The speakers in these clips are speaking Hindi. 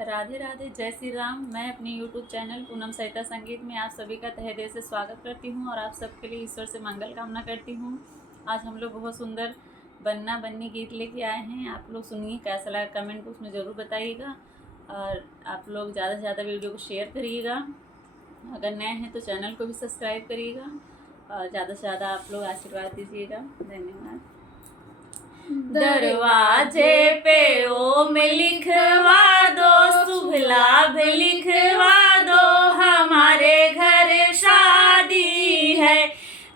राधे राधे, जय श्री राम। मैं अपने YouTube चैनल पूनम सहिता संगीत में आप सभी का तहे दिल से स्वागत करती हूँ और आप सबके लिए ईश्वर से मंगल कामना करती हूँ। आज हम लोग बहुत सुंदर बन्ना बन्नी गीत लेके आए हैं। आप लोग सुनिए, कैसा लगा कमेंट बॉक्स में ज़रूर बताइएगा और आप लोग ज़्यादा से ज़्यादा वीडियो को शेयर करिएगा। अगर नए हैं तो चैनल को भी सब्सक्राइब करिएगा और ज़्यादा से ज़्यादा आप लोग आशीर्वाद दीजिएगा। धन्यवाद। दरवाजे पे ओम लिखवा दो, शुभ लाभ लिखवा दो, हमारे घर शादी है।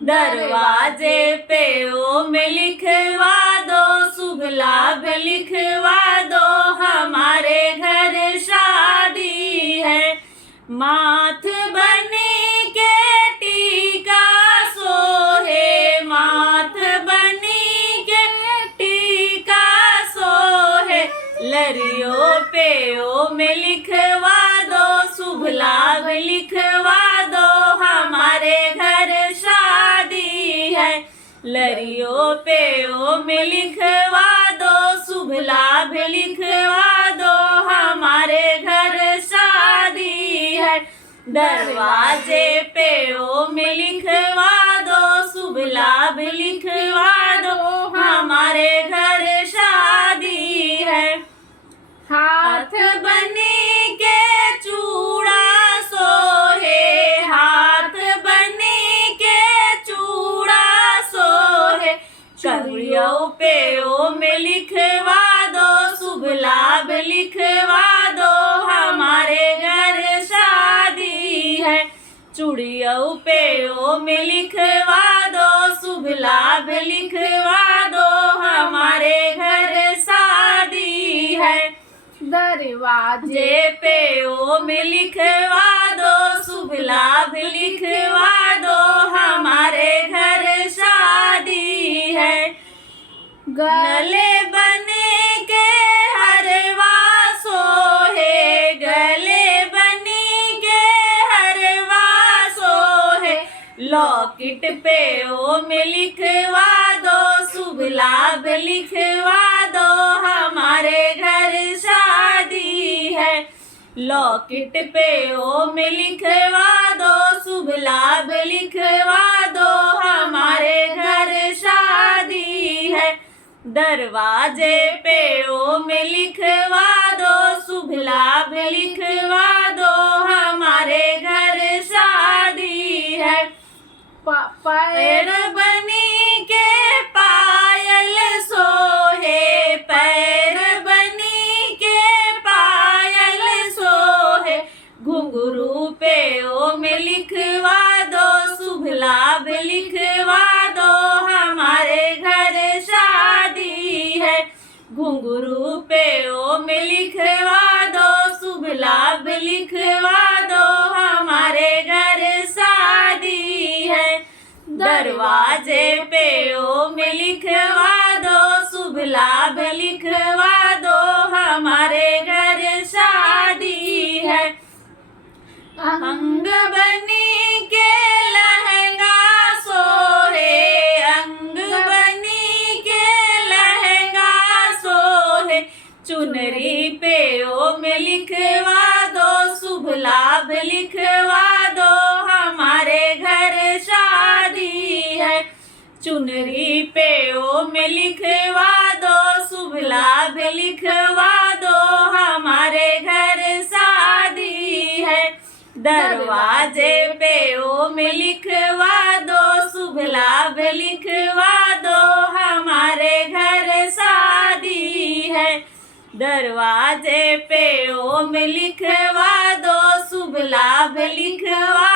दरवाजे पे ओम लिखवा दो, शुभ लाभ लिखवा दो, हमारे घर शादी है। माथ बने के टीका सोहे, माथ बने के टीका सोहे, लरियों पे ओम लिखवा दो, शुभ लाभ लिखवा दो, हमारे घर शादी है। लरियों पे ओम लिखवा दो, शुभ लाभ लिखवा दो, हमारे घर शादी है। दरवाजे पे ओम लिखवा दो, शुभ लाभ लिखवा दो, हमारे घर शादी है। हाथ बने के चूड़ा सोहे, हाथ बने के चूड़ा सोहे, चूड़ियों पे ओम लिखवा दो, शुभ लाभ लिखवा दो, हमारे घर शादी है। चूड़ियों पे ओम लिखवा दो, शुभ लाभ लिखवा दो, हमारे घर शादी है। दरवाजे पे ओम लिखवा दो, शुभ लाभ लिखवा दो, हमारे घर शादी है। गले बने के हरवा सोहे, गले बने के हरवा सोहे, लॉकेट पे ओम लिखवा दो, शुभ लाभ लिखवा दो, हमारे घर शादी है। लॉकेट पे ओम लिखवा दो, शुभ लाभ लिखवा दो, हमारे घर शादी है। दरवाजे पे ओम लिखवा दो, शुभ लाभ लिखवा दो, हमारे घर शादी है। पैर बनी के पायल सोहे, पैर बनी के पायल सोहे, घुंघरू पे ओम लिखवा दो, शुभ लाभ लिखवा दो, हमारे घर शादी है। घुंघरू पे ओम लिखवा दो, शुभ लाभ लिखवा दो, हमारे घर शादी है। दरवाजे पे ओम लिखवा दो, शुभ लाभ लिखवा दो, हमारे घर शादी है। अंग बनी के लहंगा सोहे, अंग बनी के लहंगा सोहे, चुनरी पे ओम लिखवा दो, शुभ लाभ लिखवा दो, हमारे घर शादी है। चुनरी पे ओम लिखवा दो, शुभ लाभ लिखवा दो, हमारे घर शादी है। दरवाजे पे ओम लिखवा दो, शुभ लाभ लिखवा दो, हमारे घर शादी है। दरवाजे पे ओम लिखवा दो, शुभ लाभ लिखवा